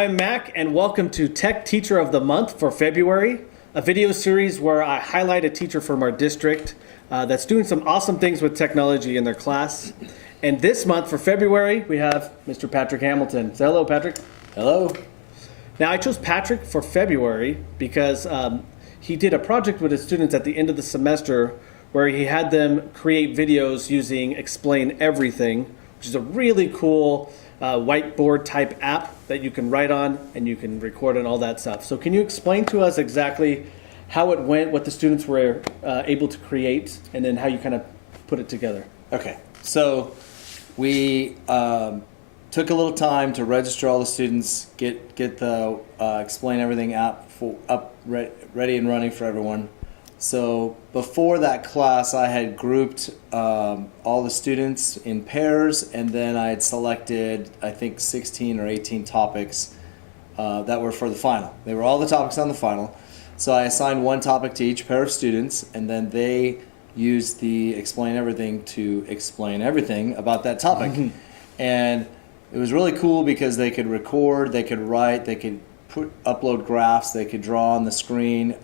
I'm Mac, and welcome to Tech Teacher of the Month for February, a video series where I highlight a teacher from our district that's doing some awesome things with technology in their class. And this month for February, we have Mr. Patrick Hamilton. Say hello, Patrick. Hello. Now, I chose Patrick for February because he did a project with his students at the end of the semester where he had them create videos using Explain Everything, which is a really cool whiteboard type app that you can write on and you can record and all that stuff. So can you explain to us exactly how it went, what the students were able to create, and then how you kind of put it together? Okay, so we took a little time to register all the students, get the Explain Everything app ready and running for everyone. So before that class, I had grouped all the students in pairs, and then I had selected, I think, 16 or 18 topics that were for the final. They were all the topics on the final. So I assigned one topic to each pair of students, and then they used the Explain Everything to explain everything about that topic. Mm-hmm. And it was really cool because they could record, they could write, they could upload graphs, they could draw on the screen.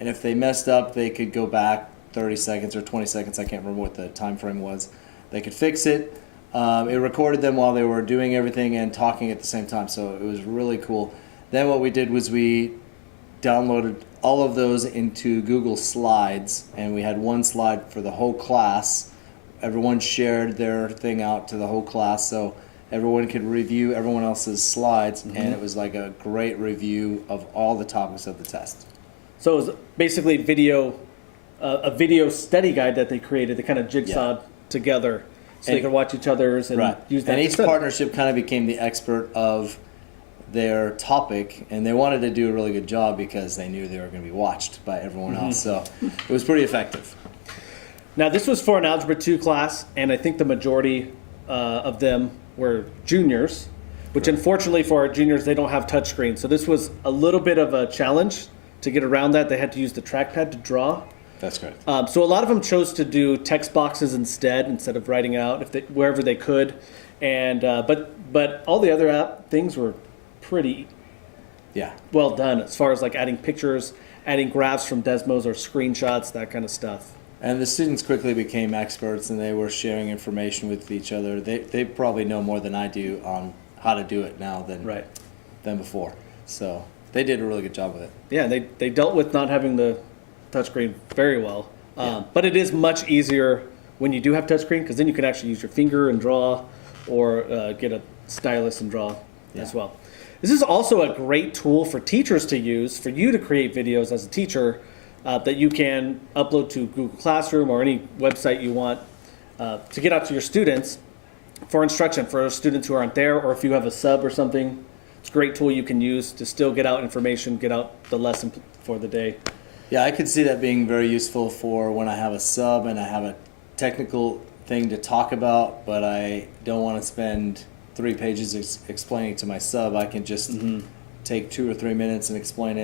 And if they messed up, they could go back 30 seconds or 20 seconds. I can't remember what the time frame was. They could fix it. It recorded them while they were doing everything and talking at the same time. So it was really cool. Then what we did was we downloaded all of those into Google Slides, and we had one slide for the whole class. Everyone shared their thing out to the whole class, so everyone could review everyone else's slides, mm-hmm. and it was like a great review of all the topics of the test. So it was basically a video study guide that they created. They kind of jigsawed together so they could watch each other's and use that. And each partnership kind of became the expert of their topic, and they wanted to do a really good job because they knew they were going to be watched by everyone mm-hmm. else. So it was pretty effective. Now, this was for an Algebra 2 class, and I think the majority of them were juniors, which unfortunately for our juniors, they don't have touchscreens. So this was a little bit of a challenge to get around that. They had to use the trackpad to draw. That's correct. So a lot of them chose to do text boxes instead of writing out wherever they could. And but all the other things were pretty well done as far as like adding pictures, adding graphs from Desmos or screenshots, that kind of stuff. And the students quickly became experts, and they were sharing information with each other. They probably know more than I do on how to do it now than before. So they did a really good job with it. Yeah, they dealt with not having the touchscreen very well. But it is much easier when you do have touchscreen, because then you can actually use your finger and draw, or get a stylus and draw as well. This is also a great tool for teachers to use, for you to create videos as a teacher that you can upload to Google Classroom or any website you want to get out to your students for instruction, for students who aren't there, or if you have a sub or something. It's a great tool you can use to still get out information, get out the lesson for the day. Yeah, I could see that being very useful for when I have a sub and I have a technical thing to talk about, but I don't want to spend 3 pages explaining to my sub. I can just take 2 or 3 minutes and explain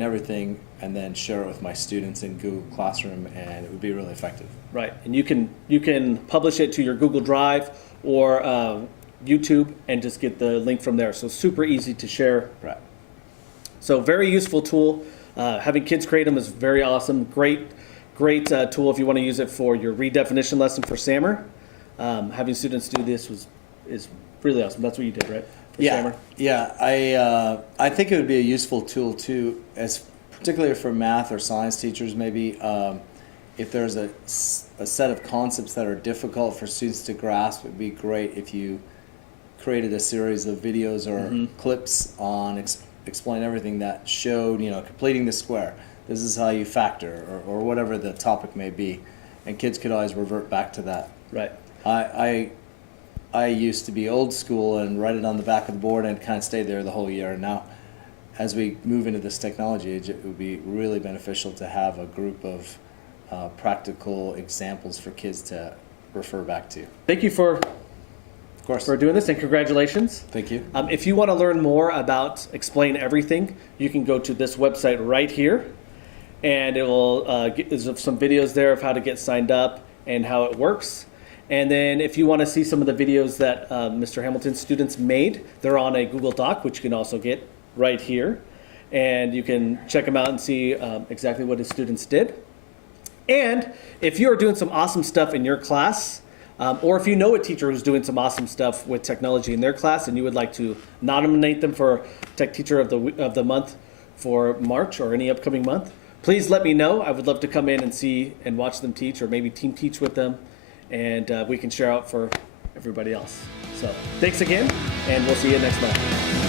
everything, and then share it with my students in Google Classroom, and it would be really effective. Right, and you can publish it to your Google Drive or YouTube and just get the link from there. So super easy to share. Right. So very useful tool. Having kids create them is very awesome. Great tool if you want to use it for your redefinition lesson for SAMR. Having students do this is really awesome. That's what you did, right? For SAMR? Yeah. I think it would be a useful tool too, particularly for math or science teachers. Maybe if there's a set of concepts that are difficult for students to grasp, it would be great if you created a series of videos or clips on Explain Everything that showed, completing the square. This is how you factor, or whatever the topic may be, and kids could always revert back to that. Right. I used to be old school and write it on the back of the board and kind of stay there the whole year. And now, as we move into this technology age, it would be really beneficial to have a group of practical examples for kids to refer back to. Thank you for doing this, and congratulations. Thank you. If you want to learn more about Explain Everything, you can go to this website right here, and it will there's some videos there of how to get signed up and how it works. And then if you want to see some of the videos that Mr. Hamilton's students made, they're on a Google Doc, which you can also get right here. And you can check them out and see exactly what his students did. And if you're doing some awesome stuff in your class, or if you know a teacher who's doing some awesome stuff with technology in their class and you would like to nominate them for Tech Teacher of the Month for March or any upcoming month, please let me know. I would love to come in and see and watch them teach, or maybe team teach with them, and we can share out for everybody else. So thanks again, and we'll see you next month.